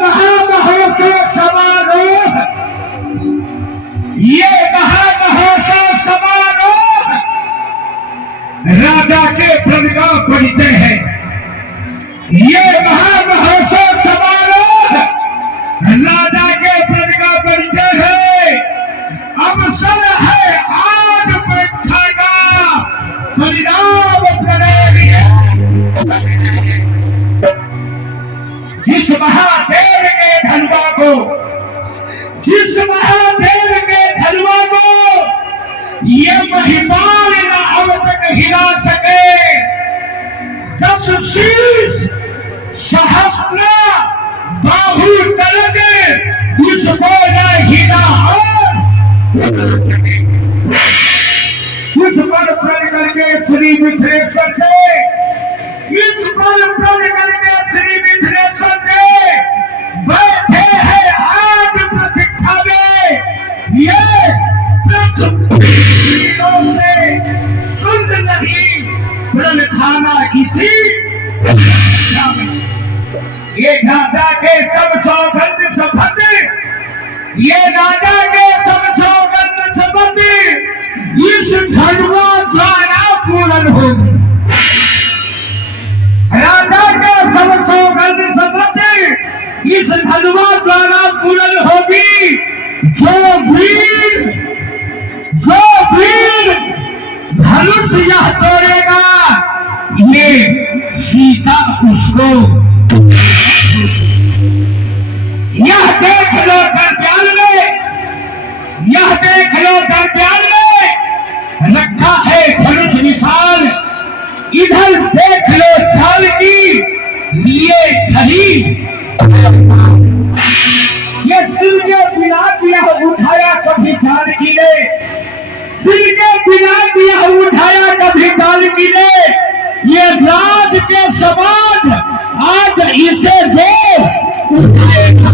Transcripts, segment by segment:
महामहोत्सव समारोह, ये महामहोत्सव समारोह राजा के पद का परिचय है। ये महामहोत्सव समारोह राजा के पद का परिचय है। अवसर है आज परीक्षा का परिणाम करेंगे। जिस महादेव के धनवा को, जिस महादेव के धनवा को ये महिपाल न अब तक हिला सके, 10 शीश सहस्त्र बाहु तलके उसको न हिला। इस पर प्रण करके श्री विघ्नेश्वर से, इस पर प्रण करके श्री विघ्नेश्वर से बैठे हैं आज प्रतीक्षा में। ये से सुन नहीं प्रण खाना इसी ये राजा के सब सौगंध संबंध, ये राजा के सब सौगंध संबंध इस धनवा द्वारा पूर्ण होगी। राजा का सब सौगंध संबंध इस धनवा द्वारा पूर्ण होगी। जो वीर धनुष यह तोड़ेगा, ये सीता उसको। यह देख लो दरम्यान में, यह देख लो दरम्यान में रखा है धनुष निशान। इधर देख लो चाल की लिए खड़ी। ये सिर के बिना दिया उठाया कभी जानकी ने, सिर के बिना दिया उठाया कभी जानकी ने। ये राज के समान आज इसे जो उठाएगा।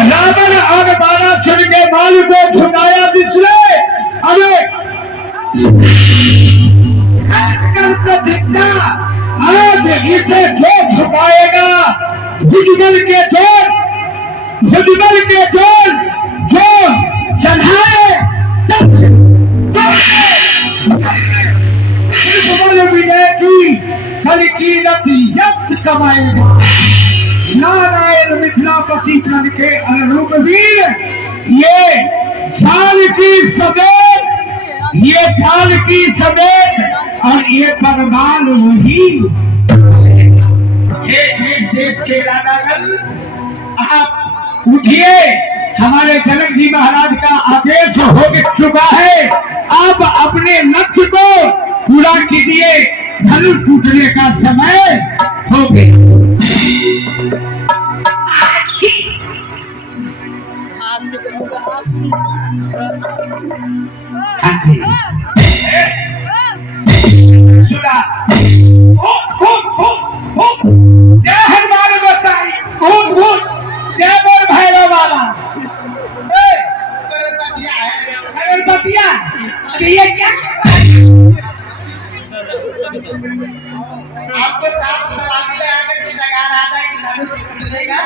रावण और बाणासुर के बाल को झुकाया पिछले, अरे प्रतिज्ञा आज इसे जो झुकाएगा। भुजबल के जोर, भुजबल के जोर जो चढ़ाए विजय की कल की रति यश कमाएगा। नारायण मिथिलापति कल के अनुरूप वीर, ये जानकी समेत, ये जानकी समेत और ये परमाल वही। देश के राजागण आप उठिए, हमारे जनक जी महाराज का आदेश हो चुका है। अब अपने लक्ष्य को पूरा कीजिए, धनुष टूटने का समय हो गया। सुना जय हनुमान गोसाई, जय बोल भैरव बाबा। अगरबत्तियां ये क्या आपको साफ सवाल लगा रहा था कि धनुष टूट जाएगा।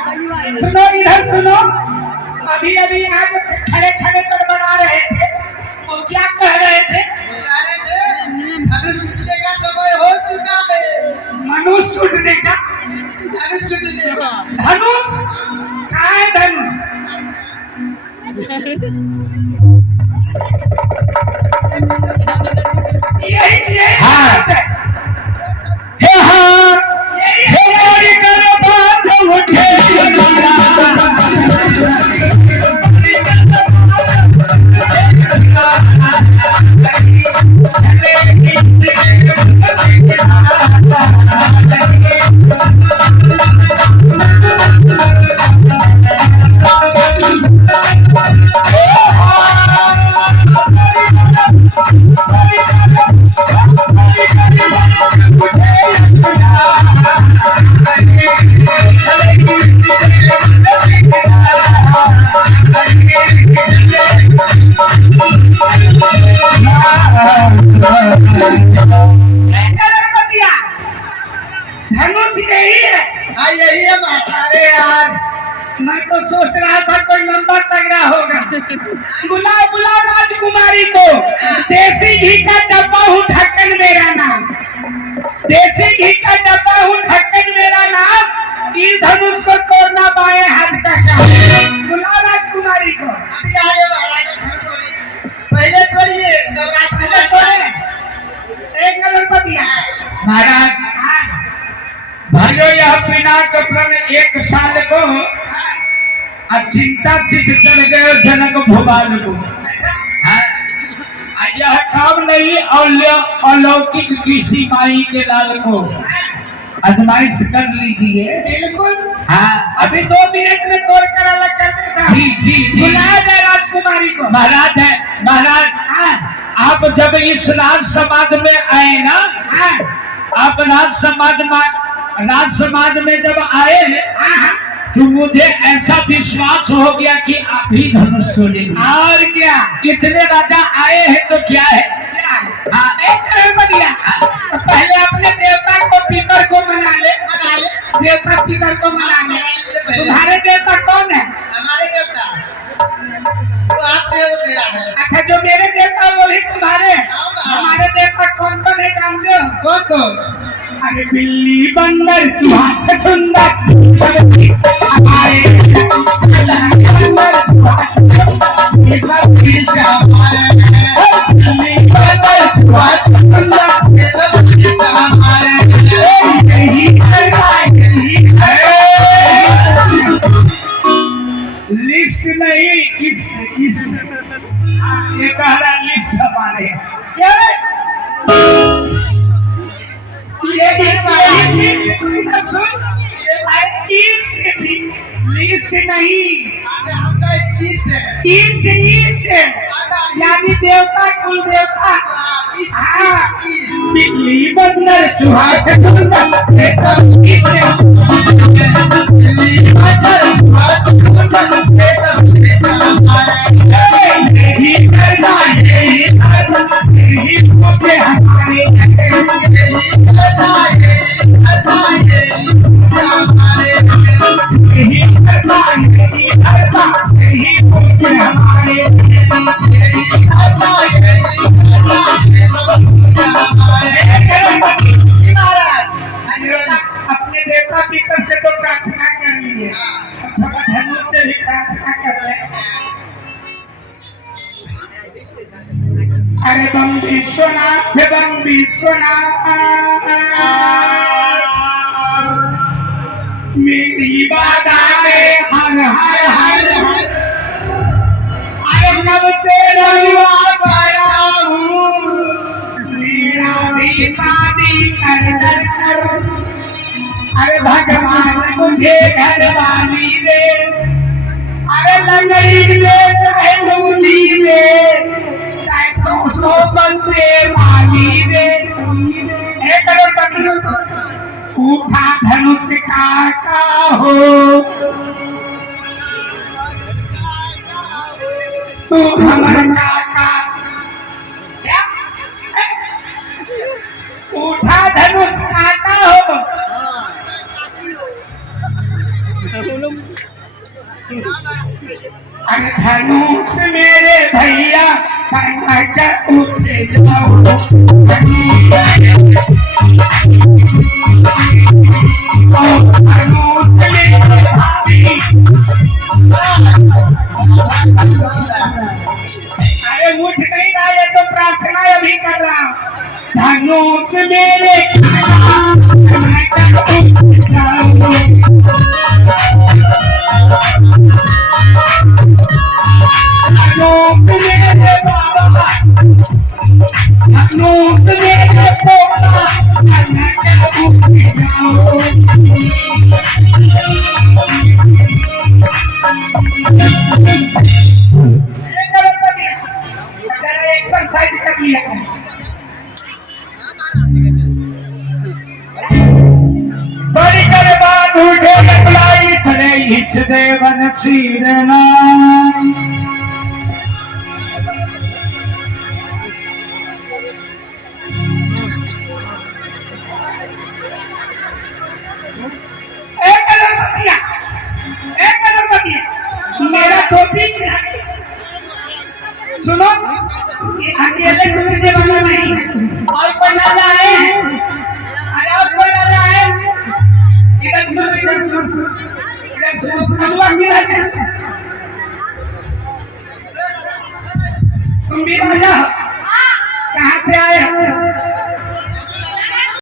सुनो इधर सुनो, अभी अभी यहाँ खड़े खड़े पर बना रहे थे, तो क्या कह रहे थे? धनुष टूटने का समय हो चुका है। मनुष्य टूटने का, धनुष टूटने का, धनुष कहाँ है? धनुष यही हाँ यही है अरे यार मैं तो सोच रहा था कोई नंबर तगड़ा होगा। बुलाओ बुलाओ राजकुमारी को। देसी घी का डब्बा हूँ, ढक्कन मेरा नाम। देसी घी का डब्बा हूँ, ढक्कन मेरा नाम। इस धनुष को तोड़ना बाएं हाथ का काम। बुलाओ राजकुमारी को। अभी आगे पहले तोड़िए, पहले तोड़े। एक नंबर पर दिया महाराज। भाइयों यह पिनाक प्रण एक साल को चिंता चित चल गए जनक भोपाल को। यह काम नहीं अलौकिक किसी माई के लाल को आजमाइश कर लीजिए। बिल्कुल हाँ, अभी 2 मिनट में तोड़ कर अलग कर देगा। जी बुलाया जाए राजकुमारी को। महाराज है महाराज, आप जब इस राज समाज में आए ना, आप राज समाज में जब आए तो मुझे ऐसा विश्वास हो गया कि आप ही धनुष तोड़ेंगे। और क्या, इतने राजा आए हैं तो क्या है। एक बढ़िया, पहले अपने देवता को पीतर को मना ले। देवता पीतर को मना ले। तुम्हारे देवता कौन है। हमारे देवता तो आप अच्छा, जो मेरे देवता वो ही तुम्हारे। हमारे देवता कौन कौन है जानते हो। कौन कौन। अरे बिल्ली बंदर चूहा सुंदर हमारे लिस्ट नहीं, ये कह रहा लिस्ट हमारे क्या लिस्ट नहीं, यानी देवता कुल देवता। बिल्ली बंदर चूहा अपने देवता पितर से तो प्रार्थना कर लीजिए, धनुष से भी प्रार्थना कर ले। अरे बम विश्वनाथ मेरी बाधा में हर हर हर हर। अरे नव से रविवार पाया हूँ, मेरा भी शादी कर। अरे भगवान मुझे घरवाली दे। अरे लंगड़ी दे चाहे लूली दे, चाहे 100 बंदे माली दे। उठा धनुष काका हो तू हमारा काका। क्या उठा धनुष काका हो। अरे धनुष मेरे भैया उठे जाओ। धनुष मेरे भाभी। अरे उठ नहीं रहा है तो प्रार्थना अभी कर रहा हूँ। धनुष मेरे एक्सरसाइज कर लिया। बड़ी करे बात उठे लगलाई खड़े हित देवन सीरना। एक सुनो, ये अकेले टूटने वाला नहीं, और कोई राजा आए हैं, अरे और कोई राजा आए हैं, इधर सुनो, इधर सुनो, इधर सुनो, खलुआ की राजा, तुम भी राजा हो, कहाँ से आए हो?